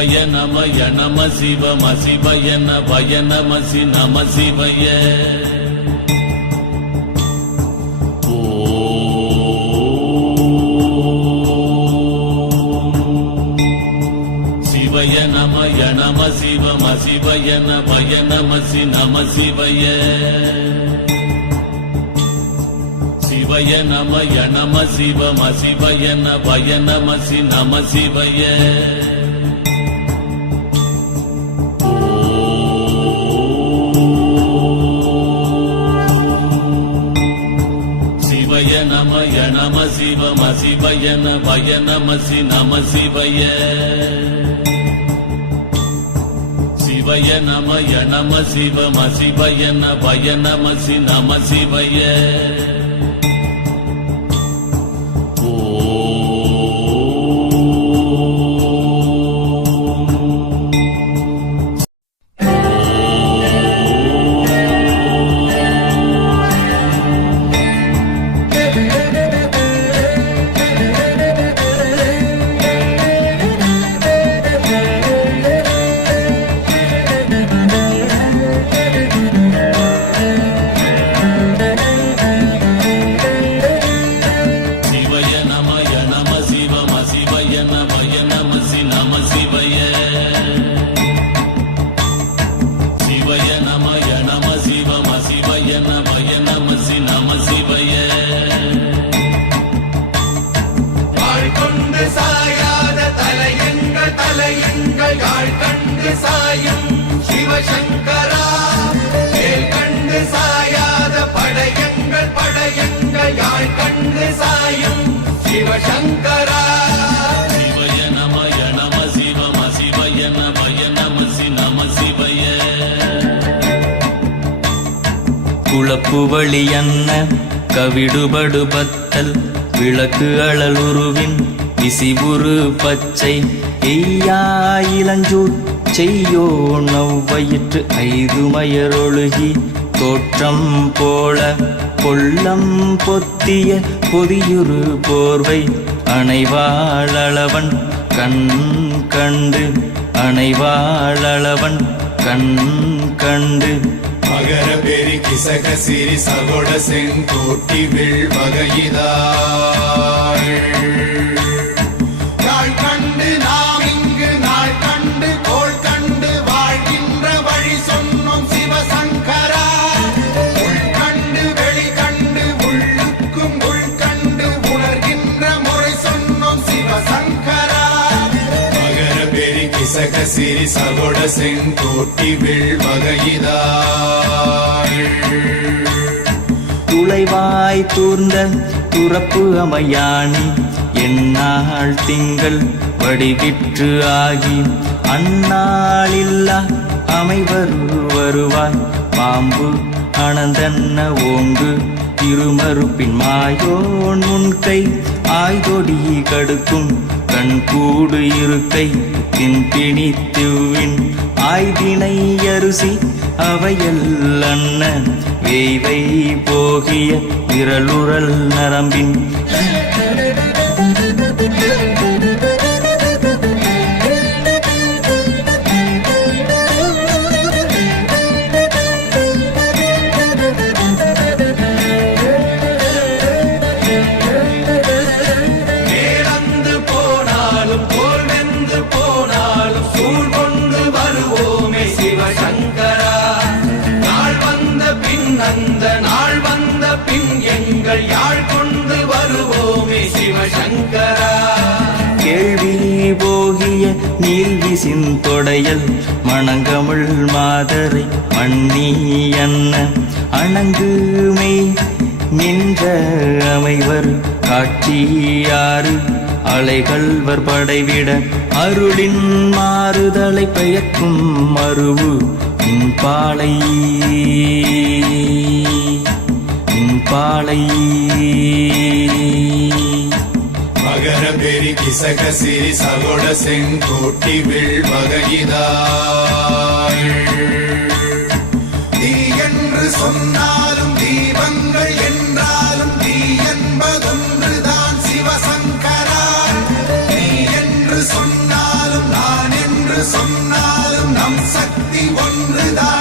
சிவய நமய நம சிவம சிவய நபய நமசி நம சிவய சிவய நமய நம சிவம சிவய நபய நமசி நம சிவய சிவய நமய நம சிவம சிவய நபய நமசி நம சிவய சிவய நமய நம சிவம சிவய நபய நமசி நம சிவய சிவய நமய நம சிவம சிவய நபய நமசி நம சிவய சாயும் சிவசங்கரா வேல் கண்டு சாயாத படையங்கள் படையங்கள் யாழ் கண்டு சாயும் சிவசங்கரா சிவய நமய நம சிவம சிவய நபய நமசி நம சிவய குளப்புவழி அன்ன கவிடுபடு பத்தல் விளக்கு அழல் உருவின் விசிபுரு பச்சை எய்யா இளஞ்சூர் செய்யோ நவ்வயிற்று ஐதுமயரொழுகி தோற்றம் போல கொள்ளம் பொத்திய பொதியுறு போர்வை அணைவாளவன் கண் கண்டு அணைவாளவன் கண் கண்டு மகர பெரி கிசக சிறி சகோட செங்கோட்டி வில் வகையிதாள் நாள் கண்டு நாம் இங்கு நாள் கண்டு கோள் கண்டு வாழ்கின்ற வழி சொன்னோம் சிவசங்கரா உள் கண்டு வெளி கண்டு உள்ளுக்கும் உள் கண்டு உணர்கின்ற முறை சொன்னோம் சிவசங்கரா மகர பெரி கிசக சிறி சகோட செங்கோட்டி வில் வகையிதாள் துளைவாய் தூர்ந்த துறப்பு அமையாணி எந்நாள் திங்கள் வடிவிற்று ஆகி அந்நாளில்லா அமைவரு வருவாய் பாம்பு அனந்தன்ன ஓங்கு திருமறுப்பின் மாயோன் முன்கை ஆய்தொடி கடுக்கும் கண்கூடு இருக்கை தின்பிணித்துவின் ஆய்தினை அரிசி அவையல் அன்ன வேய்வை போகிய விரலுரல் நரம்பின் அந்த நாள் வந்த பின் எங்கள் யாழ் கொண்டு வருவோமே சிவசங்கரா கேள்வி போகிய நீல்விசின் தொடையல் மணங்கமிழ் மாதரை மண்ணி அன்ன அணங்குமை நின்ற அமைவர் காட்சியாறு அலைகள்வர் படைவிட அருளின் மாறுதலை பெயர்க்கும் மருவு பாலை பாலை மகர பெரி கிசக சிறி சகோட செங்கோட்டி வில் வகையிதாள் தீ என்று சொன்னாலும் தீபங்கள் என்றாலும் தீ என்பதொன்றுதான் சிவசங்கரா நீ என்று சொன்னாலும் நான் என்று சொன்னாலும் நம் சக்தி ஒன்றுதான்.